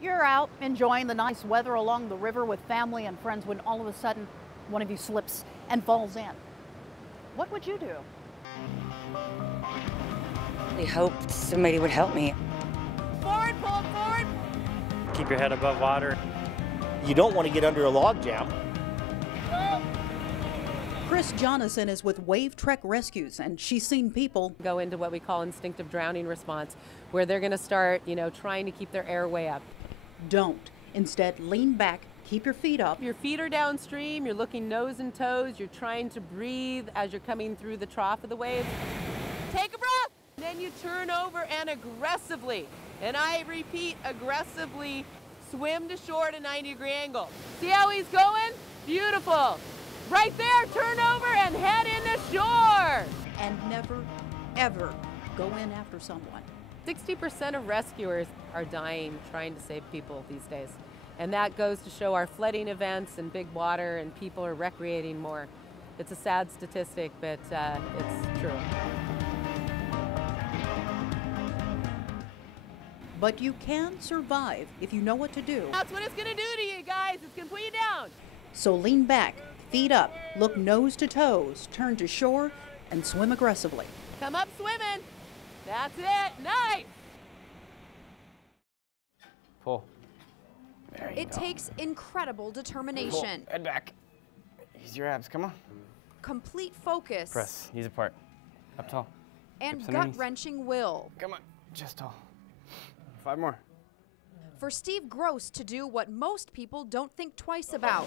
You're out enjoying the nice weather along the river with family and friends when all of a sudden one of you slips and falls in. What would you do? I hoped somebody would help me. Forward, pull forward. Keep your head above water. You don't want to get under a log jam. Chris Jonathan is with Wave Trek Rescues, and she's seen people go into what we call instinctive drowning response, where they're going to start, trying to keep their airway up. Don't. Instead, lean back, keep your feet up. Your feet are downstream, you're looking nose and toes, you're trying to breathe as you're coming through the trough of the wave. Take a breath! Then you turn over and aggressively, and I repeat, aggressively swim to shore at a 90-degree angle. See how he's going? Beautiful. Right there, turn over and head into shore. And never, ever go in after someone. 60% of rescuers are dying trying to save people these days. And that goes to show our flooding events and big water and people are recreating more. It's a sad statistic, but it's true. But you can survive if you know what to do. That's what it's gonna do to you guys. It's gonna put you down. So lean back, feet up, look nose to toes, turn to shore, and swim aggressively. Come up swimming. That's it. Nice. Pull. There you It go. takes incredible Pull. determination, Head back. Use your abs. Come on. complete focus, Press. Knees apart. Up tall. and Hips underneath. gut-wrenching will. Come on. Just tall. 5 more. For Steve Gross to do what most people don't think twice about.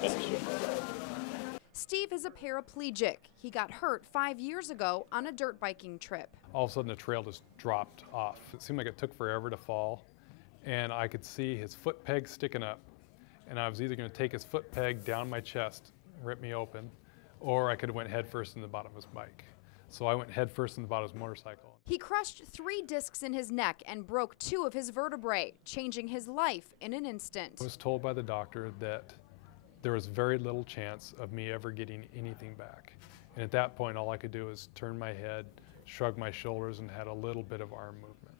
Steve is a paraplegic. He got hurt 5 years ago on a dirt biking trip. All of a sudden the trail just dropped off. It seemed like it took forever to fall, and I could see his foot peg sticking up, and I was either going to take his foot peg down my chest, rip me open, or I could have went head first in the bottom of his bike. So I went head first in the bottom of his motorcycle. He crushed 3 discs in his neck and broke 2 of his vertebrae, changing his life in an instant. I was told by the doctor that there was very little chance of me ever getting anything back. And at that point, all I could do was turn my head, shrug my shoulders, and had a little bit of arm movement.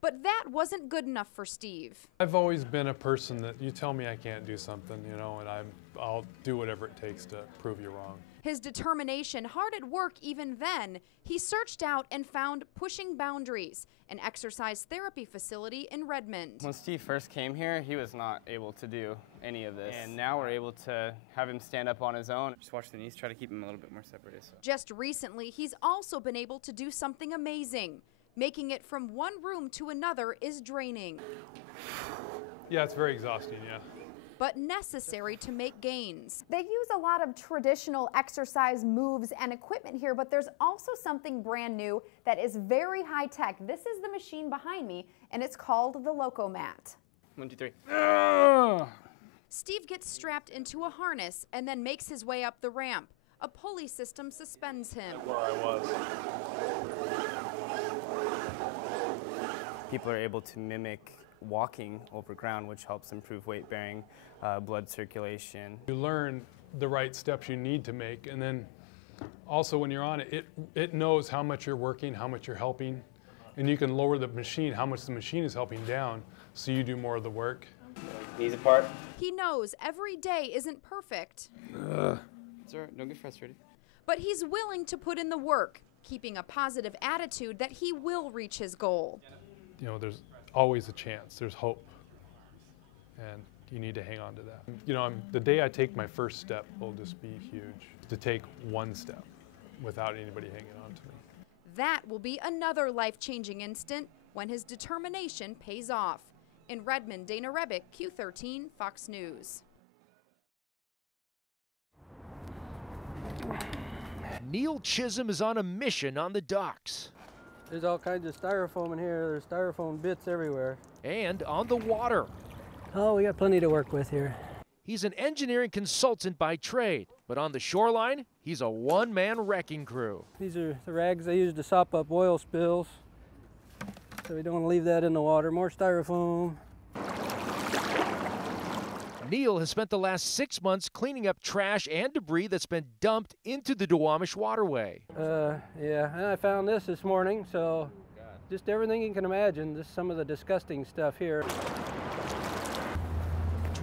But that wasn't good enough for Steve. I've always been a person that you tell me I can't do something, and I'll do whatever it takes to prove you wrong. His determination hard at work even then, he searched out and found Pushing Boundaries, an exercise therapy facility in Redmond. When Steve first came here, he was not able to do any of this. And now we're able to have him stand up on his own. Just watch the knees, try to keep him a little bit more separated. So. Just recently, he's also been able to do something amazing. Making it from one room to another is draining, Yeah, it's very exhausting, yeah. but necessary to make gains. They use a lot of traditional exercise moves and equipment here, but there's also something brand new that is very high tech. This is the machine behind me, and it's called the Locomat. 1, 2, 3. Steve gets strapped into a harness and then makes his way up the ramp. A pulley system suspends him. Where I was. People are able to mimic walking over ground, which helps improve weight bearing, blood circulation. You learn the right steps you need to make, and then also when you're on it, it knows how much you're working, how much you're helping, and you can lower the machine, how much the machine is helping down, so you do more of the work. Knees apart. He knows every day isn't perfect, It's all right, don't get frustrated. but he's willing to put in the work, keeping a positive attitude that he will reach his goal. There's always a chance, there's hope, and you need to hang on to that. The day I take my first step will just be huge, to take one step without anybody hanging on to me. That will be another life-changing instant when his determination pays off. In Redmond, Dana Rebick, Q13, Fox News. Neil Chisholm is on a mission on the docks. There's all kinds of styrofoam in here. There's styrofoam bits everywhere. And on the water. Oh, we got plenty to work with here. He's an engineering consultant by trade, but on the shoreline, he's a one-man wrecking crew. These are the rags they use to sop up oil spills. So we don't want to leave that in the water. More styrofoam. Neil has spent the last 6 months cleaning up trash and debris that's been dumped into the Duwamish waterway. Yeah, and I found this morning, so just everything you can imagine. Just some of the disgusting stuff here.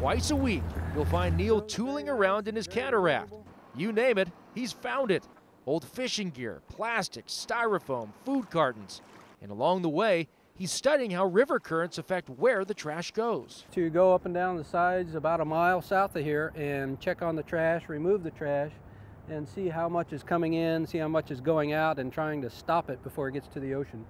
Twice a week, you'll find Neil tooling around in his cataract. You name it, he's found it. Old fishing gear, plastic, styrofoam, food cartons. And along the way, he's studying how river currents affect where the trash goes. To go up and down the sides about a mile south of here and check on the trash, remove the trash, and see how much is coming in, see how much is going out, and trying to stop it before it gets to the ocean.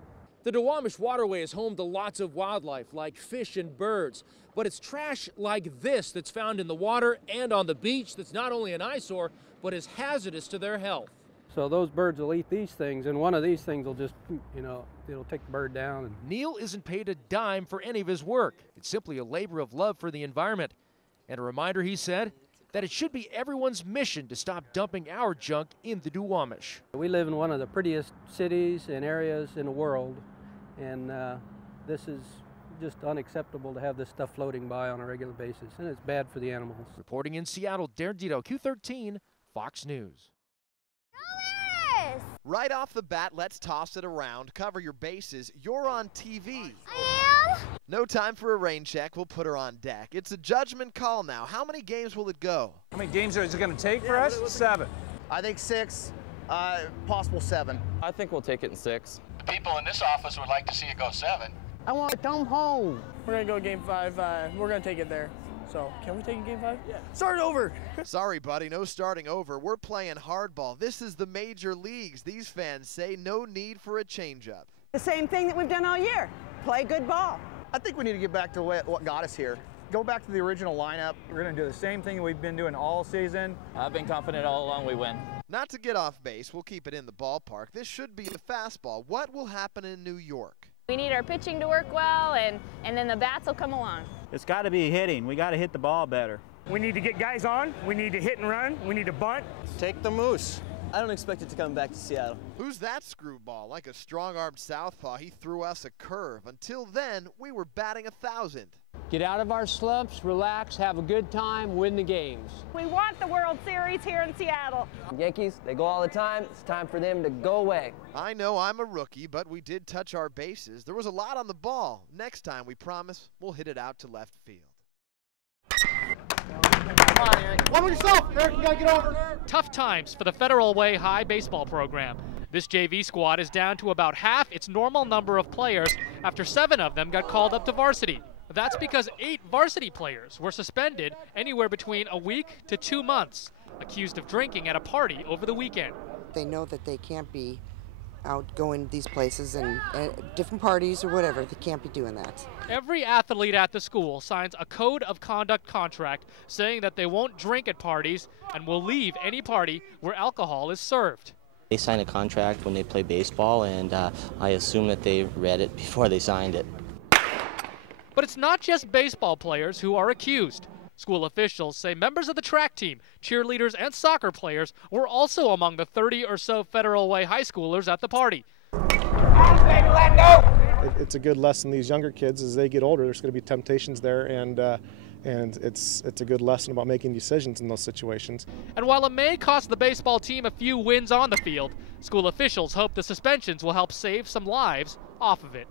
The Duwamish waterway is home to lots of wildlife, like fish and birds. But it's trash like this that's found in the water and on the beach that's not only an eyesore, but is hazardous to their health. So those birds will eat these things, and one of these things will just, it'll take the bird down. Neil isn't paid a dime for any of his work. It's simply a labor of love for the environment. And a reminder, he said, that it should be everyone's mission to stop dumping our junk in the Duwamish. We live in one of the prettiest cities and areas in the world, and this is just unacceptable to have this stuff floating by on a regular basis, and it's bad for the animals. Reporting in Seattle, Darren Dito, Q13, Fox News. Right off the bat, let's toss it around. Cover your bases. You're on TV. I am. No time for a rain check. We'll put her on deck. It's a judgment call now. How many games will it go? How many games is it going to take for us? 7. I think 6, possible 7. I think we'll take it in 6. The people in this office would like to see it go 7. I want to come home. We're going to go game 5. We're going to take it there. So, can we take a game 5? Yeah. Start over. Sorry, buddy, no starting over. We're playing hardball. This is the major leagues. These fans say no need for a changeup. The same thing that we've done all year. Play good ball. I think we need to get back to what got us here. Go back to the original lineup. We're going to do the same thing we've been doing all season. I've been confident all along we win. Not to get off base, we'll keep it in the ballpark. This should be the fastball. What will happen in New York? We need our pitching to work well, and then the bats will come along. It's got to be hitting. We got to hit the ball better. We need to get guys on. We need to hit and run. We need to bunt. Take the Moose. I don't expect it to come back to Seattle. Who's that screwball? Like a strong-armed southpaw, he threw us a curve. Until then, we were batting 1,000. Get out of our slumps, relax, have a good time, win the games. We want the World Series here in Seattle. Yankees, they go all the time. It's time for them to go away. I know I'm a rookie, but we did touch our bases. There was a lot on the ball. Next time, we promise, we'll hit it out to left field. Come on, Eric. One with yourself. Eric, you got to get over. Tough times for the Federal Way High baseball program. This JV squad is down to about half its normal number of players after 7 of them got called up to varsity. That's because 8 varsity players were suspended anywhere between a week to 2 months, accused of drinking at a party over the weekend. They know that they can't be out going to these places and different parties or whatever. They can't be doing that. Every athlete at the school signs a code of conduct contract saying that they won't drink at parties and will leave any party where alcohol is served. They sign a contract when they play baseball, and I assume that they read it before they signed it. But it's not just baseball players who are accused. School officials say members of the track team, cheerleaders, and soccer players were also among the 30 or so Federal Way high schoolers at the party. It's a good lesson. These younger kids, as they get older, there's going to be temptations there, and it's a good lesson about making decisions in those situations. And while it may cost the baseball team a few wins on the field, school officials hope the suspensions will help save some lives off of it.